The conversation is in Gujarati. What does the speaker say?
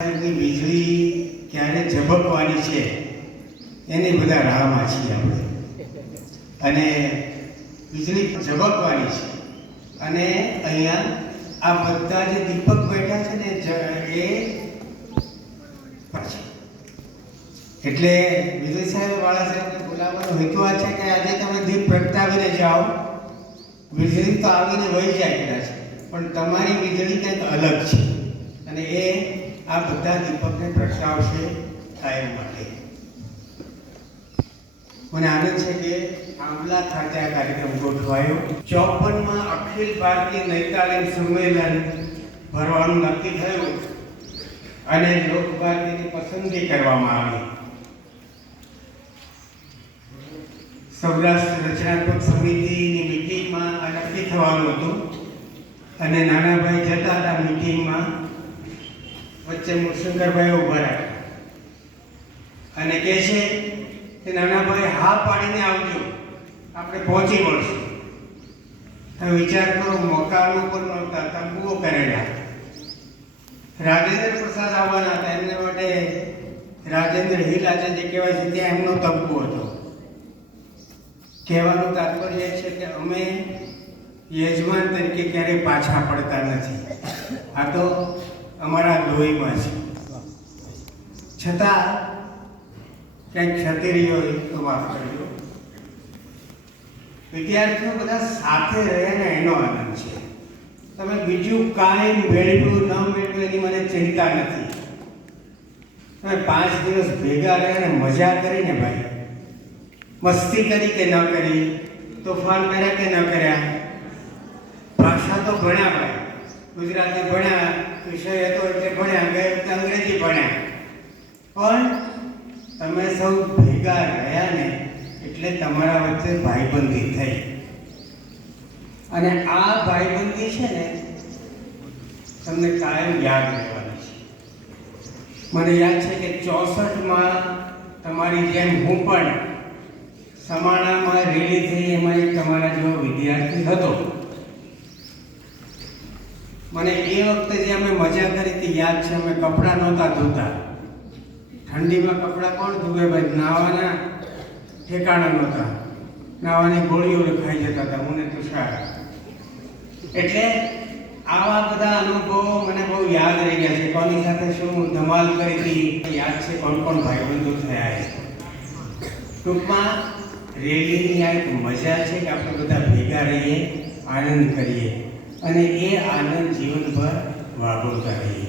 વીજળી ક્યારે ઝબકવાની છે એની બધા રાહમાં છીએ આપણે. અને વીજળી ઝબકવાની છે અને અહીંયા આ બધા જે દીપક બેઠા છે ને એ એટલે વીજળી સાહેબ વાળા સાહેબને બોલાવવાનો હેતુ આ છે કે આજે તમે દીપ પ્રગટાવીને જાઓ. વીજળી તો આવીને વહી જાય કદાચ, પણ તમારી વીજળી કંઈક અલગ છે અને એ આ બધા દીપકને પ્રગટાવશે કાયમ માટે. મને આનંદ છે કે આંબલા ખાતે આ કાર્યક્રમ ગોઠવાયો. 54માં અખિલ ભારતીય નૈતાલીમ સંમેલન ભરવાનું નક્કી થયું અને લોકભારતીની પસંદગી કરવામાં આવી. સૌરાષ્ટ્ર રચનાત્મક સમિતિની મિટિંગમાં આ નક્કી થવાનું હતું અને નાનાભાઈ જતા હતા મિટિંગમાં. વચ્ચે મુશંકરભાઈ ઉભા રાખ્યા અને કહે છે કે નાનાભાઈ હા પાડીને આવજો, આપણે પહોંચી વળશું. હવે વિચાર કરો, મકાનો પર નહોતા, તંબુઓ કરેલા. રાજેન્દ્ર પ્રસાદ આવવાના હતા, એમના માટે રાજેન્દ્ર હિલ આજે જે કહેવાય છે ત્યાં એમનો તંબુ હતો. કહેવાનું તાત્પર્ય છે કે અમે યજમાન તરીકે ક્યારેય પાછા પડતા નથી. આ તો અમારા લોહીમાં છે. છતાં ક્યાંક ક્ષતિ રહી હોય તો માફ કરજો. વિદ્યાર્થીઓ બધા સાથે રહે ને એનો આનંદ છે. તમે બીજું કાંઈ મેળવ્યું ન મેળવ્યું એની મને ચિંતા નથી. તમે 5 દિવસ ભેગા રહ્યા ને મજા કરીને ભાઈ, મસ્તી કરી કે ન કરી, તોફાન કર્યા કે ન કર્યા, ભાષા તો ભણ્યા ભાઈ, ગુજરાતી ભણ્યા, વિષય હતો એટલે ભણ્યા, ગયે વખતે અંગ્રેજી ભણ્યા, પણ તમે સૌ ભેગા રહ્યા ને એટલે તમારા વચ્ચે ભાઈબંધી થઈ. અને આ ભાઈબંધી છે ને તમને કાયમ યાદ રહેવાની છે. મને યાદ છે કે 64માં તમારી જેમ હું પણ સમાણામાં રેલી થઈ, એમાં એક તમારા જેવો વિદ્યાર્થી હતો. મને એ વખતે જે અમે મજા કરી હતી યાદ છે. અમે કપડાં નહોતા ધોતા. ઠંડીમાં કપડાં કોણ ધોવે ભાઈ? નાવાના ઠેકાણા નહોતા, નાવાની ગોળીઓ ખાઈ જતા હતા હું ને તુષાર. એટલે આવા બધા અનુભવો મને બહુ યાદ રહી ગયા છે. કોની સાથે શું ધમાલ કરી હતી યાદ છે, કોણ કોણ ભાઈબંધો થયા છે. ટૂંકમાં રેલીની આ એક મજા છે કે આપણે બધા ભેગા રહીએ, આનંદ કરીએ અને એ આનંદ જીવનભર વાગોળતા રહીએ.